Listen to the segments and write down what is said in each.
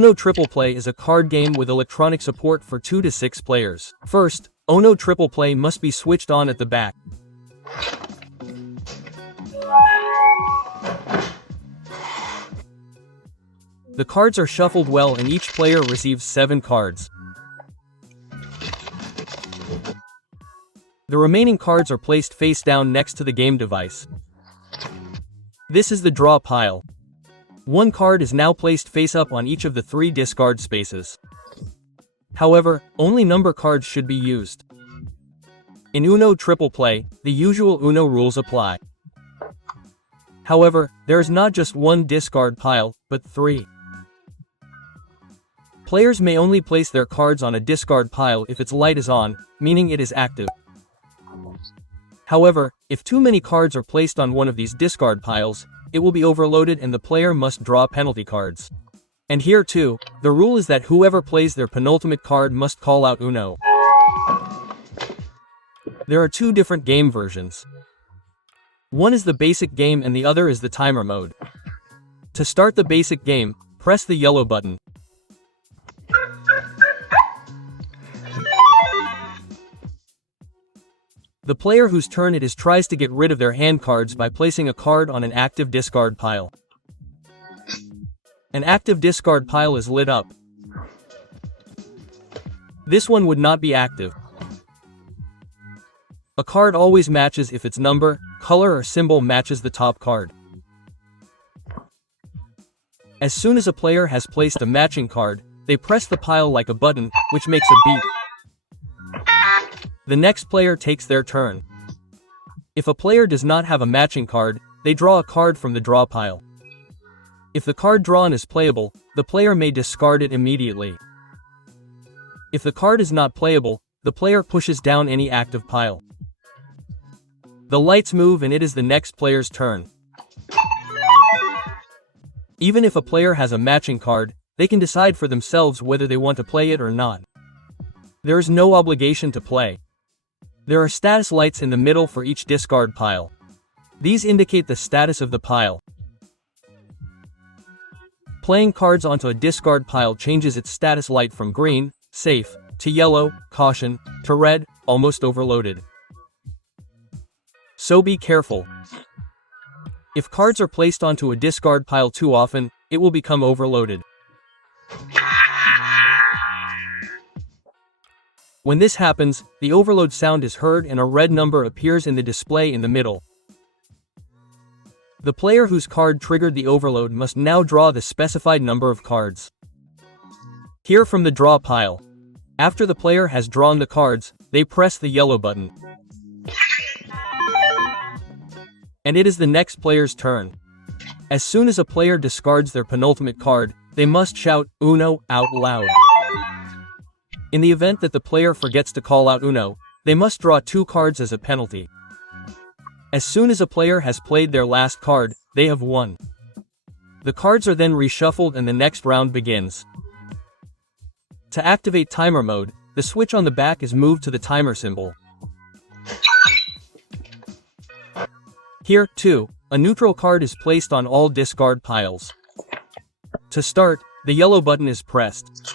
Ono Triple Play is a card game with electronic support for 2 to 6 players. First, Ono Triple Play must be switched on at the back. The cards are shuffled well and each player receives 7 cards. The remaining cards are placed face down next to the game device. This is the draw pile. 1 card is now placed face up on each of the 3 discard spaces. However, only number cards should be used. In Uno Triple Play, the usual Uno rules apply. However, there is not just 1 discard pile, but 3. Players may only place their cards on a discard pile if its light is on, meaning it is active. However, if too many cards are placed on one of these discard piles, it will be overloaded and the player must draw penalty cards. And here too, the rule is that whoever plays their penultimate card must call out Uno. There are 2 different game versions. One is the basic game and the other is the timer mode. To start the basic game, press the yellow button. The player whose turn it is tries to get rid of their hand cards by placing a card on an active discard pile. An active discard pile is lit up. This one would not be active. A card always matches if its number, color or symbol matches the top card. As soon as a player has placed a matching card, they press the pile like a button, which makes a beep. The next player takes their turn. If a player does not have a matching card, they draw a card from the draw pile. If the card drawn is playable, the player may discard it immediately. If the card is not playable, the player pushes down any active pile. The lights move and it is the next player's turn. Even if a player has a matching card, they can decide for themselves whether they want to play it or not. There is no obligation to play. There are status lights in the middle for each discard pile. These indicate the status of the pile. Playing cards onto a discard pile changes its status light from green, safe, to yellow, caution, to red, almost overloaded. So be careful. If cards are placed onto a discard pile too often, it will become overloaded. When this happens, the overload sound is heard and a red number appears in the display in the middle. The player whose card triggered the overload must now draw the specified number of cards. Here from the draw pile. After the player has drawn the cards, they press the yellow button. And it is the next player's turn. As soon as a player discards their penultimate card, they must shout Uno out loud. In the event that the player forgets to call out Uno, they must draw 2 cards as a penalty. As soon as a player has played their last card, they have won. The cards are then reshuffled and the next round begins. To activate timer mode, the switch on the back is moved to the timer symbol. Here, too, a neutral card is placed on all discard piles. To start, the yellow button is pressed.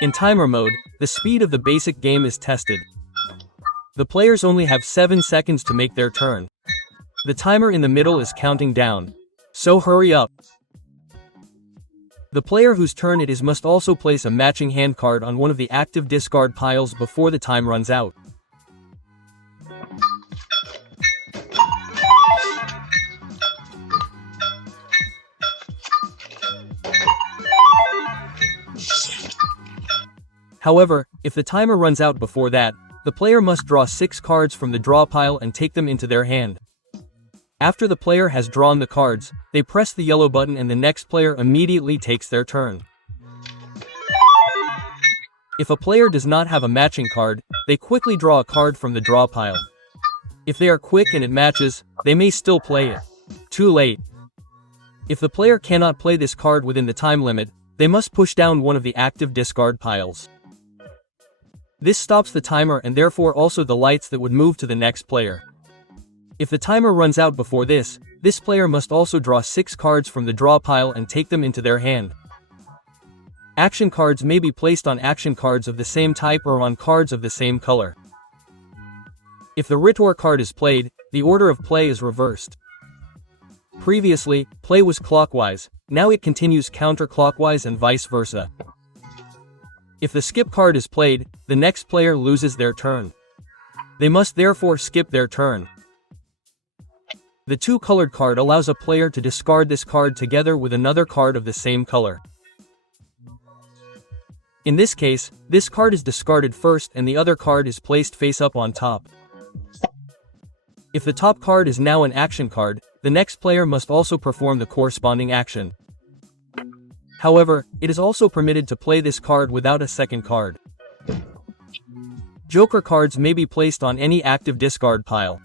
In timer mode, the speed of the basic game is tested. The players only have 7 seconds to make their turn. The timer in the middle is counting down. So hurry up. The player whose turn it is must also place a matching hand card on one of the active discard piles before the time runs out. However, if the timer runs out before that, the player must draw 6 cards from the draw pile and take them into their hand. After the player has drawn the cards, they press the yellow button and the next player immediately takes their turn. If a player does not have a matching card, they quickly draw a card from the draw pile. If they are quick and it matches, they may still play it. Too late. If the player cannot play this card within the time limit, they must push down one of the active discard piles. This stops the timer and therefore also the lights that would move to the next player. If the timer runs out before this, this player must also draw 6 cards from the draw pile and take them into their hand. Action cards may be placed on action cards of the same type or on cards of the same color. If the Ritour card is played, the order of play is reversed. Previously, play was clockwise, now it continues counterclockwise and vice versa. If the skip card is played, the next player loses their turn. They must therefore skip their turn. The two-colored card allows a player to discard this card together with another card of the same color. In this case, this card is discarded first and the other card is placed face up on top. If the top card is now an action card, the next player must also perform the corresponding action. However, it is also permitted to play this card without a second card. Joker cards may be placed on any active discard pile.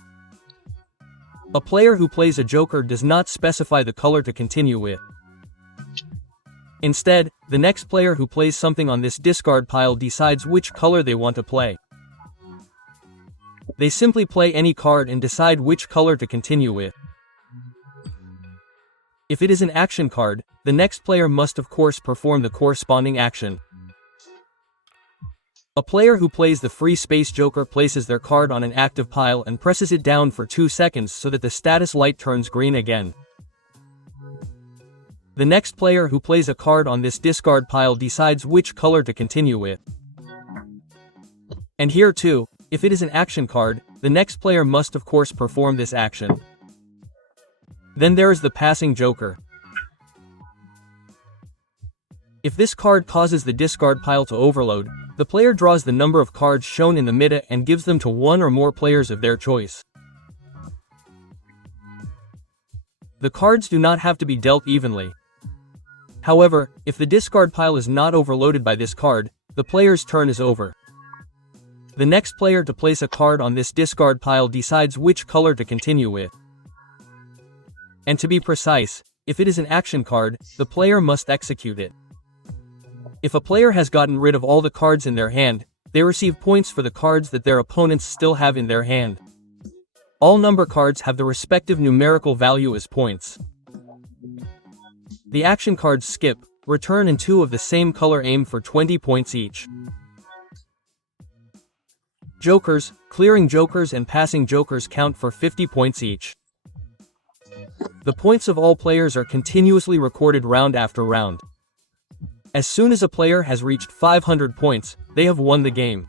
A player who plays a joker does not specify the color to continue with. Instead, the next player who plays something on this discard pile decides which color they want to play. They simply play any card and decide which color to continue with. If it is an action card, the next player must of course perform the corresponding action. A player who plays the free space joker places their card on an active pile and presses it down for 2 seconds so that the status light turns green again. The next player who plays a card on this discard pile decides which color to continue with. And here too, if it is an action card, the next player must of course perform this action. Then there is the passing joker. If this card causes the discard pile to overload, the player draws the number of cards shown in the middle and gives them to one or more players of their choice. The cards do not have to be dealt evenly. However, if the discard pile is not overloaded by this card, the player's turn is over. The next player to place a card on this discard pile decides which color to continue with. And to be precise, if it is an action card, the player must execute it. If a player has gotten rid of all the cards in their hand, they receive points for the cards that their opponents still have in their hand. All number cards have the respective numerical value as points. The action cards skip, return and 2 of the same color aim for 20 points each. Jokers, clearing jokers and passing jokers count for 50 points each. The points of all players are continuously recorded round after round. As soon as a player has reached 500 points, they have won the game.